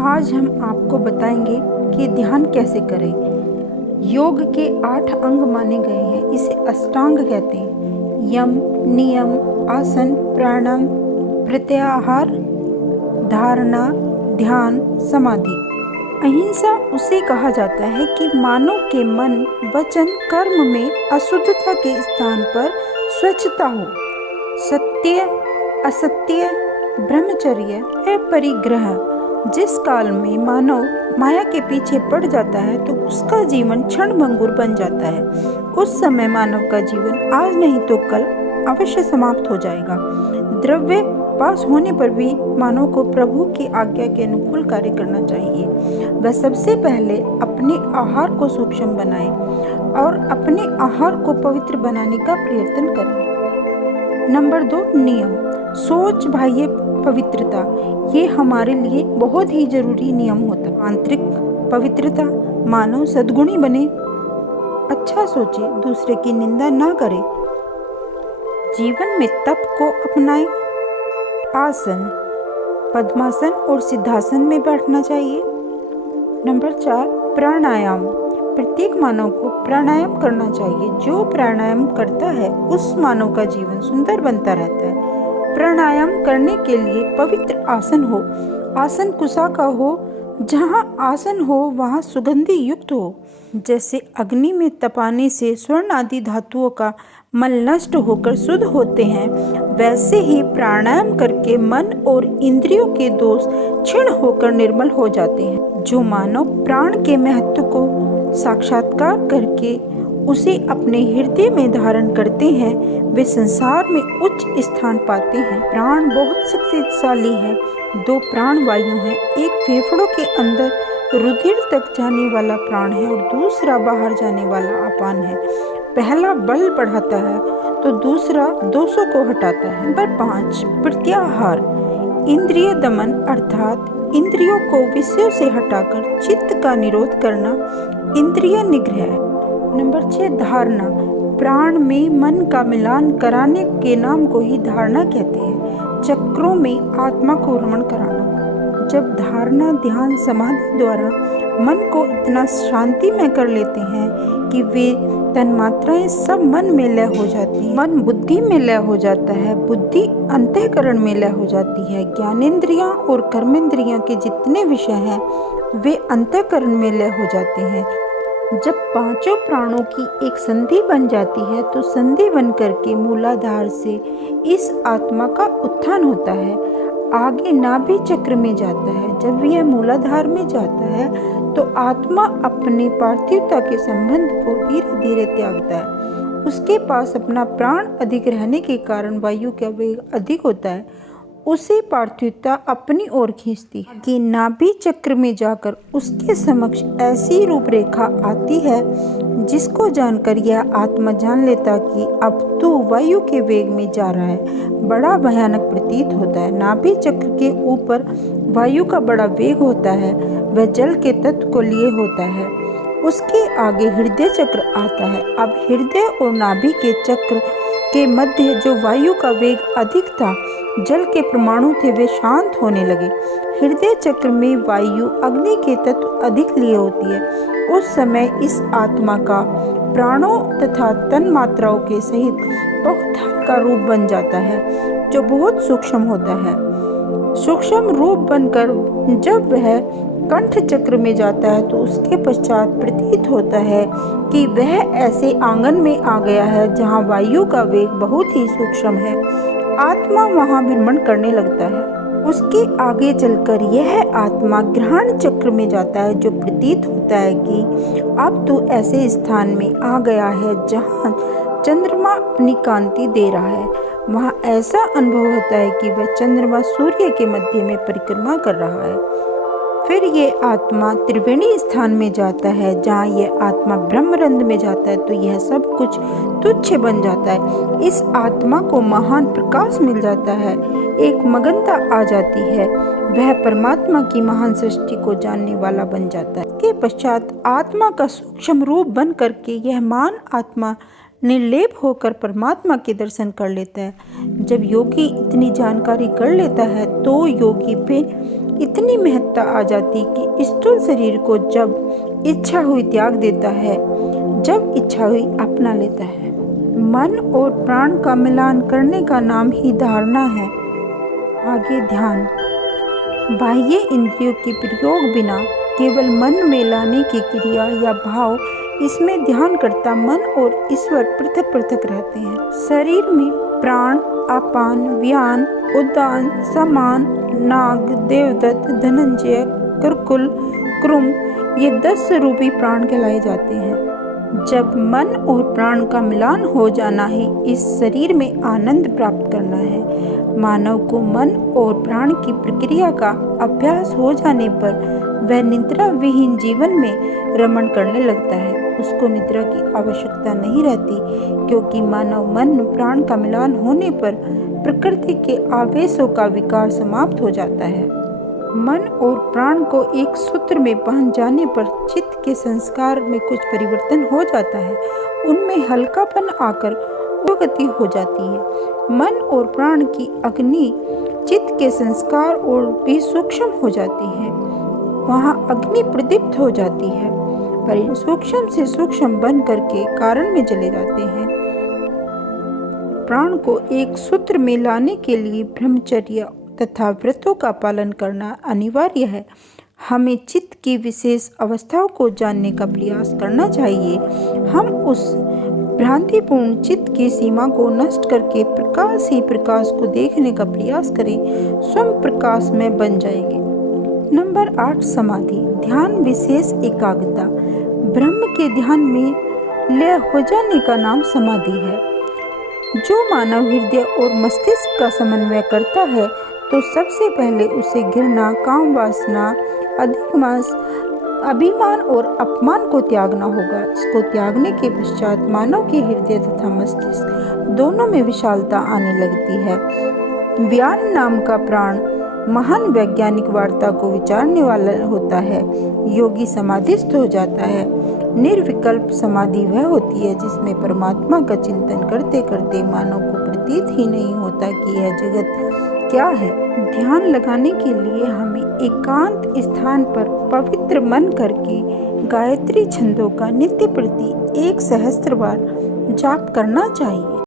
आज हम आपको बताएंगे कि ध्यान कैसे करें। योग के 8 अंग माने गए हैं, इसे अष्टांग कहते हैं। यम, नियम, आसन, प्राणायाम, प्रत्याहार, धारणा, ध्यान, समाधि। अहिंसा उसे कहा जाता है कि मानव के मन, वचन, कर्म में अशुद्धता के स्थान पर स्वच्छता हो। सत्य, असत्य, ब्रह्मचर्य, अपरिग्रह। जिस काल में मानव माया के पीछे पड़ जाता है तो उसका जीवन क्षणभंगुर बन जाता है। उस समय मानव का जीवन आज नहीं तो कल अवश्य समाप्त हो जाएगा। द्रव्य पास होने पर भी मानव को प्रभु की आज्ञा के अनुकूल कार्य करना चाहिए। वह सबसे पहले अपने आहार को सूक्ष्म बनाए और अपने आहार को पवित्र बनाने का प्रयत्न करें। नंबर 2, नियम। सोच, बाह्य पवित्रता, ये हमारे लिए बहुत ही जरूरी नियम होता है। आंतरिक पवित्रता, मानव सद्गुणी बने, अच्छा सोचे, दूसरे की निंदा ना करे, जीवन में तप को अपनाए। आसन, पद्मासन और सिद्धासन में बैठना चाहिए। नंबर 4, प्राणायाम। प्रत्येक मानव को प्राणायाम करना चाहिए। जो प्राणायाम करता है उस मानव का जीवन सुंदर बनता रहता है। प्राणायाम करने के लिए पवित्र आसन हो। आसन कुशा का हो, जहाँ आसन हो वहाँ सुगंधि युक्त हो। जैसे अग्नि में तपाने से स्वर्ण आदि धातुओं का मल नष्ट होकर शुद्ध होते हैं, वैसे ही प्राणायाम करके मन और इंद्रियों के दोष क्षीण होकर निर्मल हो जाते हैं। जो मानव प्राण के महत्व को साक्षात्कार करके उसे अपने हृदय में धारण करते हैं, वे संसार में उच्च स्थान पाते हैं। प्राण बहुत शक्तिशाली है। 2 प्राण वायु हैं। एक फेफड़ों के अंदर रुधिर तक जाने वाला प्राण है और दूसरा बाहर जाने वाला अपान है। पहला बल बढ़ाता है तो दूसरा दोषों को हटाता है। नंबर 5, प्रत्याहार। इंद्रिय दमन अर्थात इंद्रियों को विषयों से हटाकर चित्त का निरोध करना इंद्रिय निग्रह। नंबर 6, धारणा। प्राण में मन का मिलान कराने के नाम को ही धारणा कहते हैं। चक्रों में आत्मा को रमण कराना। जब धारणा, ध्यान, समाधि द्वारा मन को इतना शांति में कर लेते हैं कि वे तन्मात्राएं सब मन में लय हो जाती हैं। मन बुद्धि में लय हो जाता है, बुद्धि अंतःकरण में लय हो जाती है। ज्ञानेंद्रियां और कर्मेंद्रियां के जितने विषय हैं वे अंतःकरण में लय हो जाते हैं। जब 5 प्राणों की एक संधि बन जाती है तो संधि बन करके मूलाधार से इस आत्मा का उत्थान होता है, आगे नाभि चक्र में जाता है। जब यह मूलाधार में जाता है तो आत्मा अपने पार्थिवता के संबंध को धीरे धीरे त्यागता है। उसके पास अपना प्राण अधिक रहने के कारण वायु का वेग अधिक होता है, उसे पार्थिवता अपनी ओर खींचती है कि नाभि चक्र में जाकर उसके समक्ष ऐसी रूपरेखा आती है जिसको जानकर यह आत्मा जान लेता कि अब तो वायु के वेग में जा रहा है। बड़ा भयानक प्रतीत होता है। नाभि चक्र के ऊपर वायु का बड़ा वेग होता है, वह जल के तत्व को लिए होता है। उसके आगे हृदय चक्र आता है। अब हृदय और नाभि के चक्र के मध्य जो वायु का वेग अधिक था, जल के परमाणु थे, वे शांत होने लगे। हृदय चक्र में वायु अग्नि के तत्व अधिक लिए होती है। उस समय इस आत्मा का प्राणों तथा तन मात्राओं के सहित बहुत हल्का रूप बन जाता है जो बहुत सूक्ष्म होता है। सूक्ष्म रूप बनकर जब वह कंठ चक्र में जाता है तो उसके पश्चात प्रतीत होता है कि वह ऐसे आंगन में आ गया है जहाँ वायु का वेग बहुत ही सूक्ष्म है। आत्मा वहाँ भ्रमण करने लगता है। उसके आगे चलकर यह आत्मा ग्रहण चक्र में जाता है, जो प्रतीत होता है कि अब तो ऐसे स्थान में आ गया है जहाँ चंद्रमा अपनी कांति दे रहा है। वहाँ ऐसा अनुभव होता है कि वह चंद्रमा सूर्य के मध्य में परिक्रमा कर रहा है। फिर ये आत्मा त्रिवेणी स्थान में जाता है, जहाँ यह आत्मा ब्रह्मरंध्र में जाता है तो यह सब कुछ तुच्छ बन जाता है। इस आत्मा को महान प्रकाश मिल जाता है, एक मगनता आ जाती है, वह परमात्मा की महान सृष्टि को जानने वाला बन जाता है। इसके पश्चात आत्मा का सूक्ष्म रूप बन करके यह महान आत्मा निर्लेप होकर परमात्मा के दर्शन कर लेता है। जब योगी इतनी जानकारी कर लेता है तो योगी फिर इतनी महत्ता आ जाती कि स्थूल शरीर को जब इच्छा हुई त्याग देता है, जब इच्छा हुई अपना लेता है। मन और प्राण का मिलान करने का नाम ही धारणा है। आगे ध्यान। बाह्य इंद्रियों के प्रयोग बिना केवल मन में लाने की क्रिया या भाव, इसमें ध्यान करता मन और ईश्वर पृथक पृथक रहते हैं। शरीर में प्राण, अपान, व्यान, उदान, समान, नाग, देवदत्त, धनंजय, करकुल, क्रुम, ये 10 रूपी प्राण कहलाए जाते हैं। जब मन और प्राण का मिलान हो जाना ही इस शरीर में आनंद प्राप्त करना है। मानव को मन और प्राण की प्रक्रिया का अभ्यास हो जाने पर वह निद्रा विहीन जीवन में रमण करने लगता है। उसको निद्रा की आवश्यकता नहीं रहती, क्योंकि मानव मन प्राण का मिलान होने पर प्रकृति के आवेशों का विकार समाप्त हो जाता है। मन और प्राण को एक सूत्र में बांध जाने पर चित्त के संस्कार में कुछ परिवर्तन हो जाता है। उनमें हल्कापन आकर गति हो जाती है। मन और प्राण की अग्नि चित्त के संस्कार और भी सूक्ष्म हो जाती है। वहाँ अग्नि प्रदीप्त हो जाती है, पर सूक्ष्म से सूक्ष्म बन करके कारण में चले जाते हैं। प्राण को एक सूत्र में लाने के लिए ब्रह्मचर्य तथा व्रतों का पालन करना अनिवार्य है। हमें चित्त की विशेष अवस्थाओं को जानने का प्रयास करना चाहिए। हम उस भ्रांतिपूर्ण चित्त की सीमा को नष्ट करके प्रकाश ही प्रकाश को देखने का प्रयास करें, स्वयं प्रकाश में बन जाएंगे। नंबर 8 समाधि। ध्यान विशेष एकाग्रता। ब्रह्म के ध्यान में लय हो जाने का नाम समाधि है। जो मानव हृदय और मस्तिष्क का समन्वय करता है, तो सबसे पहले उसे घृणा, काम वासना, अधिकमास, अभिमान और अपमान को त्यागना होगा। इसको त्यागने के पश्चात मानव के हृदय तथा मस्तिष्क दोनों में विशालता आने लगती है। व्यान नाम का प्राण महान वैज्ञानिक वार्ता को विचारने वाला होता है। योगी समाधिस्थ हो जाता है। निर्विकल्प समाधि वह होती है जिसमें परमात्मा का चिंतन करते करते मानव को प्रतीत ही नहीं होता कि यह जगत क्या है। ध्यान लगाने के लिए हमें एकांत स्थान पर पवित्र मन करके गायत्री छंदों का नित्य प्रति 1 सहस्त्र बार जाप करना चाहिए।